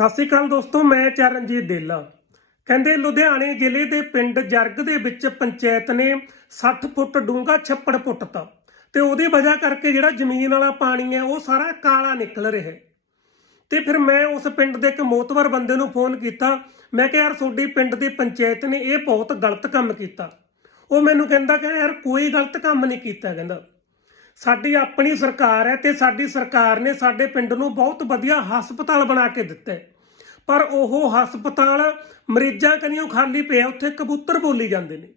ਸਤਿ ਸ਼੍ਰੀ ਅਕਾਲ ਦੋਸਤੋ, ਮੈਂ ਚਰਨਜੀਤ ਦੇਲਾ। ਕਹਿੰਦੇ ਲੁਧਿਆਣੇ ਜ਼ਿਲ੍ਹੇ ਦੇ ਪਿੰਡ ਜਰਗ ਦੇ ਵਿੱਚ ਪੰਚਾਇਤ ਨੇ 60 ਫੁੱਟ ਡੂੰਘਾ ਛੱਪੜ ਪੁੱਟਤਾ ਤੇ ਉਹਦੀ ਵਜ੍ਹਾ ਕਰਕੇ ਜਿਹੜਾ ਜ਼ਮੀਨ ਵਾਲਾ ਪਾਣੀ ਹੈ, ਉਹ ਸਾਰਾ ਕਾਲਾ ਨਿਕਲ ਰਿਹਾ। ਹੈ ਤੇ ਫਿਰ ਮੈਂ ਉਸ ਪਿੰਡ ਦੇ ਇੱਕ ਮੋਤਵਰ ਬੰਦੇ ਨੂੰ ਫੋਨ ਕੀਤਾ। ਮੈਂ ਕਿਹਾ, ਯਾਰ, ਤੁਹਾਡੀ ਪਿੰਡ ਦੀ ਪੰਚਾਇਤ ਨੇ ਇਹ ਬਹੁਤ ਗਲਤ ਕੰਮ ਕੀਤਾ। ਉਹ ਮੈਨੂੰ ਕਹਿੰਦਾ ਕਿ, ਯਾਰ, ਕੋਈ ਗਲਤ ਕੰਮ ਨਹੀਂ ਕੀਤਾ। ਕਹਿੰਦਾ। ਸਾਡੀ ਆਪਣੀ ਸਰਕਾਰ ਹੈ ਤੇ ਸਾਡੀ ਸਰਕਾਰ ਨੇ ਸਾਡੇ ਪਿੰਡ ਨੂੰ ਬਹੁਤ ਵਧੀਆ ਹਸਪਤਾਲ ਬਣਾ ਕੇ ਦਿੱਤਾ। ਹੈ ਪਰ ਉਹ ਹਸਪਤਾਲ ਮਰੀਜ਼ਾਂ ਕਨੀਓ ਖਾਲੀ ਪਿਆ ਉੱਥੇ ਕਬੂਤਰ ਬੋਲੀ ਜਾਂਦੇ ਨੇ।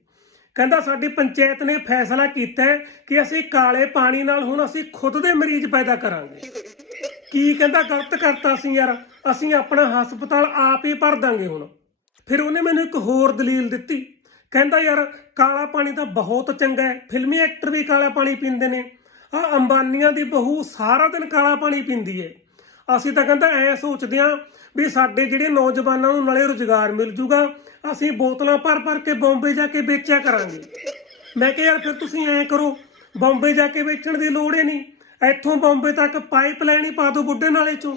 ਕਹਿੰਦਾ ਸਾਡੀ ਪੰਚਾਇਤ ਨੇ ਫੈਸਲਾ ਕੀਤਾ ਕਿ ਅਸੀਂ ਕਾਲੇ ਪਾਣੀ ਨਾਲ ਹੁਣ ਅਸੀਂ ਖੁਦ ਦੇ ਮਰੀਜ਼ ਪੈਦਾ ਕਰਾਂਗੇ। ਕੀ ਕਹਿੰਦਾ, ਗਲਤ ਕਰਤਾ ਸੀ ਯਾਰ, ਅਸੀਂ ਆਪਣਾ ਹਸਪਤਾਲ ਆਪ ਹੀ ਭਰ ਦਾਂਗੇ ਹੁਣ। ਫਿਰ ਉਹਨੇ ਮੈਨੂੰ ਇੱਕ ਹੋਰ ਦਲੀਲ ਦਿੱਤੀ। ਕਹਿੰਦਾ ਯਾਰ, ਕਾਲਾ ਪਾਣੀ ਤਾਂ ਬਹੁਤ ਚੰਗਾ ਹੈ, ਫਿਲਮੀ ਐਕਟਰ ਵੀ ਕਾਲਾ ਪਾਣੀ ਪੀਂਦੇ ਨੇ। ਆ ਅੰਬਾਨੀਆਂ ਦੀ ਬਹੂ ਸਾਰਾ ਦਿਨ ਕਾਲਾ ਪਾਣੀ ਪੀਂਦੀ ਏ। ਅਸੀਂ ਤਾਂ ਕਹਿੰਦਾ ਐ ਸੋਚਦੇ ਆ ਵੀ ਸਾਡੇ ਜਿਹੜੇ ਨੌਜਵਾਨਾਂ ਨੂੰ ਨਾਲੇ ਰੁਜ਼ਗਾਰ ਮਿਲ ਜੂਗਾ, ਅਸੀਂ ਬੋਤਲਾਂ ਭਰ ਭਰ ਕੇ ਬੰਬੇ ਜਾ ਕੇ ਵੇਚਿਆ ਕਰਾਂਗੇ। ਮੈਂ ਕਿਹਾ ਯਾਰ ਫਿਰ ਤੁਸੀਂ ਐਂ ਕਰੋ, ਬੰਬੇ ਜਾ ਕੇ ਵੇਚਣ ਦੀ ਲੋੜ ਹੀ ਨਹੀਂ। ਇੱਥੋਂ ਬੰਬੇ ਤੱਕ ਪਾਈਪਲਾਈਨ ਹੀ ਪਾ ਦਿਓ ਬੁੱਢੇ ਨਾਲੇ ਚੋਂ।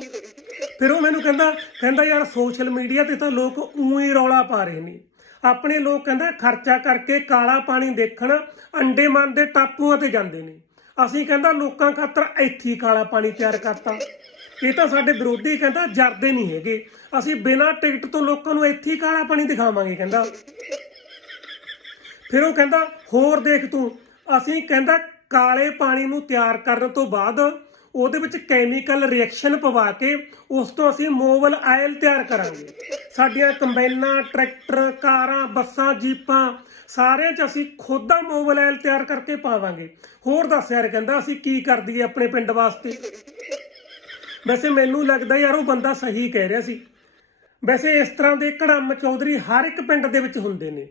ਫਿਰ ਉਹ ਮੈਨੂੰ ਕਹਿੰਦਾ ਕਹਿੰਦਾ ਯਾਰ ਸੋਸ਼ਲ ਮੀਡੀਆ ਤੇ ਤਾਂ ਲੋਕ ਊਂ ਹੀ ਰੌਲਾ ਪਾ ਰਹੇ ਨੇ। ਆਪਣੇ ਲੋਕ ਕਹਿੰਦਾ ਖਰਚਾ ਕਰਕੇ ਕਾਲਾ ਪਾਣੀ ਦੇਖਣ ਅੰਡੇਮਾਨ ਦੇ ਟਾਪੂਆਂ ਤੇ ਜਾਂਦੇ ਨੇ। ਅਸੀਂ ਕਹਿੰਦਾ ਲੋਕਾਂ ਖਾਤਰ ਇੱਥੇ ਹੀ ਕਾਲਾ ਪਾਣੀ ਤਿਆਰ ਕਰਤਾ। ਇਹ ਤਾਂ ਸਾਡੇ ਵਿਰੋਧੀ ਕਹਿੰਦਾ ਜਰਦੇ ਨਹੀਂ ਹੈਗੇ। ਅਸੀਂ ਬਿਨਾਂ ਟਿਕਟ ਤੋਂ ਲੋਕਾਂ ਨੂੰ ਇੱਥੇ ਕਾਲਾ ਪਾਣੀ ਦਿਖਾਵਾਂਗੇ ਕਹਿੰਦਾ। ਫਿਰ ਉਹ ਕਹਿੰਦਾ, ਹੋਰ ਦੇਖ ਤੂੰ, ਅਸੀਂ ਕਹਿੰਦਾ ਕਾਲੇ ਪਾਣੀ ਨੂੰ ਤਿਆਰ ਕਰਨ ਤੋਂ ਬਾਅਦ ਉਹਦੇ ਵਿੱਚ ਕੈਮੀਕਲ ਰਿਐਕਸ਼ਨ ਪਵਾ ਕੇ ਉਸ ਤੋਂ ਅਸੀਂ ਮੋਬਲ ਆਇਲ ਤਿਆਰ ਕਰਾਂਗੇ। ਸਾਡੀਆਂ ਕੰਬਾਈਨਾਂ, ਟਰੈਕਟਰ, ਕਾਰਾਂ, ਬੱਸਾਂ, ਜੀਪਾਂ, ਸਾਰਿਆਂ 'ਚ ਅਸੀਂ ਖੁਦ ਦਾ ਮੋਬਲ ਆਇਲ ਤਿਆਰ ਕਰਕੇ ਪਾਵਾਂਗੇ। ਹੋਰ ਦੱਸ ਯਾਰ ਕਹਿੰਦਾ, ਅਸੀਂ ਕੀ ਕਰ ਦਈਏ ਆਪਣੇ ਪਿੰਡ ਵਾਸਤੇ? ਵੈਸੇ ਮੈਨੂੰ ਲੱਗਦਾ ਯਾਰ ਉਹ ਬੰਦਾ ਸਹੀ ਕਹਿ ਰਿਹਾ ਸੀ। ਵੈਸੇ ਇਸ ਤਰ੍ਹਾਂ ਦੇ ਕੜਮ ਚੌਧਰੀ ਹਰ ਇੱਕ ਪਿੰਡ ਦੇ ਵਿੱਚ ਹੁੰਦੇ ਨੇ।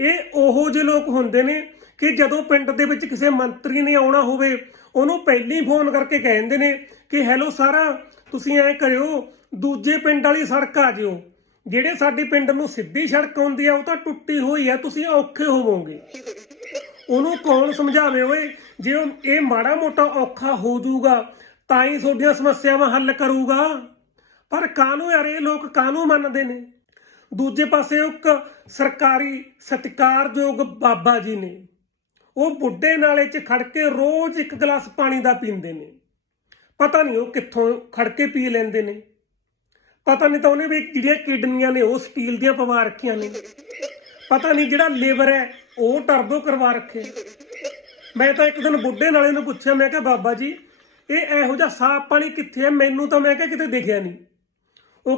ਇਹ ਉਹੋ ਜਿਹੇ ਲੋਕ ਹੁੰਦੇ ਨੇ ਕਿ ਜਦੋਂ ਪਿੰਡ ਦੇ ਵਿੱਚ ਕਿਸੇ ਮੰਤਰੀ ਨੇ ਆਉਣਾ ਹੋਵੇ ਉਹਨੂੰ ਪਹਿਲੀ ਫੋਨ ਕਰਕੇ ਕਹਿੰਦੇ ਨੇ ਕਿ, ਹੈਲੋ ਸਾਰਾ, ਤੁਸੀਂ ਐ ਕਰਿਓ, ਦੂਜੇ ਪਿੰਡ ਵਾਲੀ ਸੜਕ ਆ ਜਿਓ। ਜਿਹੜੇ ਸਾਡੇ ਪਿੰਡ ਨੂੰ ਸਿੱਧੀ ਸੜਕ ਆਉਂਦੀ ਆ, ਉਹ ਤਾਂ ਟੁੱਟੀ ਹੋਈ ਆ, ਤੁਸੀਂ ਔਖੇ ਹੋਵੋਗੇ। ਉਹਨੂੰ ਕੌਣ ਸਮਝਾਵੇ, ਓਏ, ਜੇ ਉਹ, ਇਹ ਮਾੜਾ ਮੋਟਾ ਔਖਾ ਹੋ ਜਾਊਗਾ, ਤਾਂ ਹੀ ਤੁਹਾਡੀਆਂ ਸਮੱਸਿਆਵਾਂ ਹੱਲ ਕਰੂਗਾ। ਪਰ ਕਾਹਨੂੰ ਯਾਰ, ਇਹ ਲੋਕ ਕਾਹਨੂੰ ਮੰਨਦੇ ਨੇ? ਦੂਜੇ ਪਾਸੇ ਇੱਕ ਸਰਕਾਰੀ ਸਤਿਕਾਰਯੋਗ ਬਾਬਾ ਜੀ ਨੇ। ਉਹ ਬੁੱਢੇ ਨਾਲੇ 'ਚ ਖੜ ਕੇ ਰੋਜ਼ ਇੱਕ ਗਲਾਸ ਪਾਣੀ ਦਾ ਪੀਂਦੇ ਨੇ। ਪਤਾ ਨਹੀਂ ਉਹ ਕਿੱਥੋਂ ਖੜ ਕੇ ਪੀ ਲੈਂਦੇ ਨੇ। ਪਤਾ ਨਹੀਂ ਤਾਂ ਉਹਨੇ ਵੀ ਜਿਹੜੀਆਂ ਕਿਡਨੀਆਂ ਨੇ ਉਹ ਸਟੀਲ ਦੀਆਂ ਪਵਾ ਰੱਖੀਆਂ ਨੇ। ਪਤਾ ਨਹੀਂ ਜਿਹੜਾ ਲੀਵਰ ਹੈ, ਉਹ ਟਰਬੋ ਕਰਵਾ ਰੱਖੇ। ਮੈਂ ਤਾਂ ਇੱਕ ਦਿਨ ਬੁੱਢੇ ਨਾਲੇ ਨੂੰ ਪੁੱਛਿਆ, ਮੈਂ ਕਿਹਾ, ਬਾਬਾ ਜੀ, ਇਹ ਇਹੋ ਜਿਹਾ ਸਾਫ਼ ਪਾਣੀ ਕਿੱਥੇ ਹੈ? ਮੈਨੂੰ ਤਾਂ ਮੈਂ ਕਿਹਾ ਕਿਤੇ ਦੇਖਿਆ ਨਹੀਂ।